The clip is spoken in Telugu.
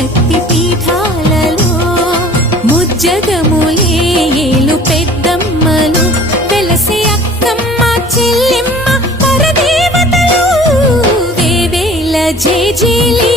శక్తి పీఠాలలో ముజ్జగములే ఏలు పెద్దమ్మలు వెలసి అక్కమ్మ చెల్లెమ్మ పరదేవతలు వేవేల జేజేలి